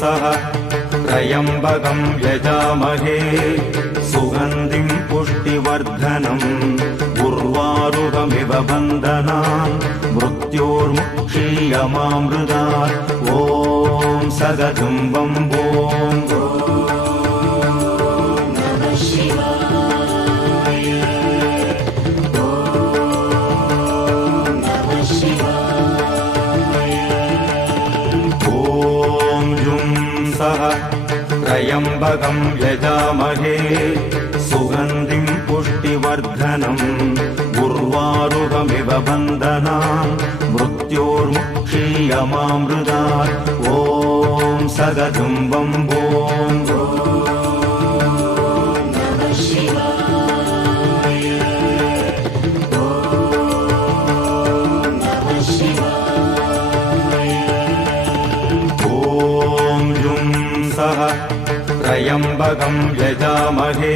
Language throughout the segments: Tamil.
त्र्यम्बकं यजामहे सुगन्धिं पुष्टिवर्धनम् उर्वारुकमिव बन्धनान् मृत्योर्मुक्षीयमामृतात्। ॐ सगजुम्बं सः त्र्यम्बकं यजामहे सुगन्धिं पुष्टिवर्धनम् उर्वारुकमिव बन्धनान् मृत्योर्मुक्षीयमामृतात् ॐ सगजुम्बं त्र्यम्बकं यजामहे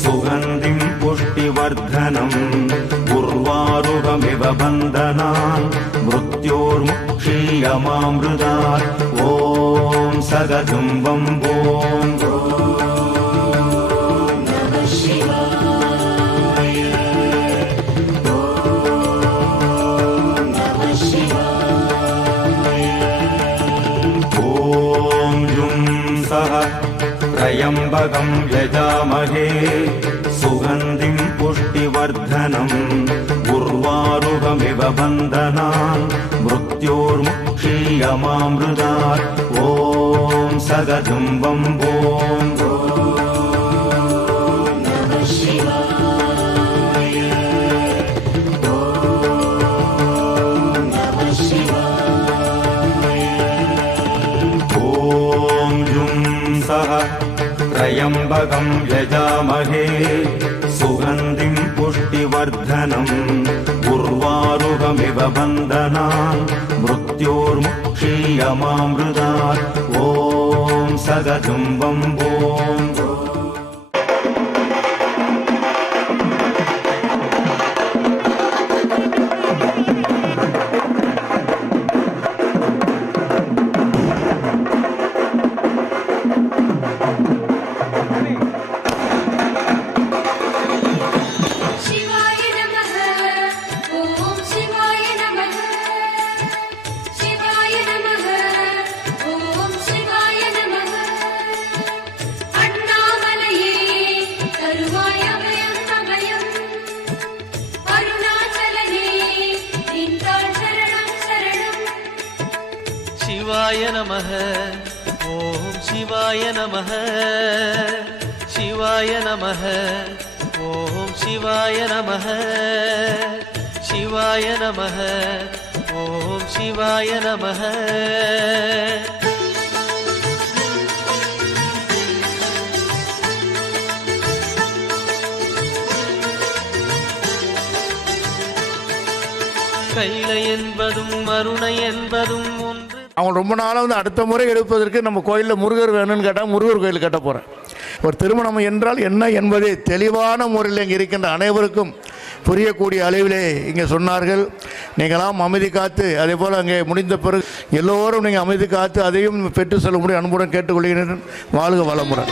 सुगन्धिं पुष्टिवर्धनम् उर्वारुकमिव बन्धनान् मृत्योर्मुक्षीयमामृतात् ॐ सगजुम्बं ॐ ॐ त्र्यम्बकं यजामहे सुगन्धिं पुष्टिवर्धनम् उर्वारुकमिव बन्धनान् मृत्योर्मुक्षीयमामृतात् ॐ सगजुम्बं ॐ ॐ त्र्यम्बकं यजामहे सुगन्धिं पुष्टिवर्धनम् उर्वारुकमिव बन्धनान् मृत्योर्मुक्षीयमामृतात् ॐ सगजुम्बं சிவாய நமக. ஓம் சிவாய நமக. சிவாய நமக. ஓம் சிவாய நமக. சிவாய நமக. ஓம் சிவாய நமக. கைல என்பதும் மருணை என்பதும் உன் அவங்க ரொம்ப நாளாக வந்து அடுத்த முறை எடுப்பதற்கு நம்ம கோயிலில் முருகர் வேணும்னு கேட்டால் முருகர் கோயில் கட்ட போகிறேன் ஒரு திருமணம் என்றால் என்ன என்பதை தெளிவான முறையில் இங்கே இருக்கின்ற அனைவருக்கும் புரியக்கூடிய அளவிலே இங்கே சொன்னார்கள். நீங்களாம் அமைதி காத்து அதே போல் அங்கே முடிந்த பிறகு எல்லோரும் நீங்கள் அமைதி காத்து அதையும் பெற்று செல்ல முடியும் அன்புடன் கேட்டுக்கொள்கிறேன். வாழ்க வளமுடன்.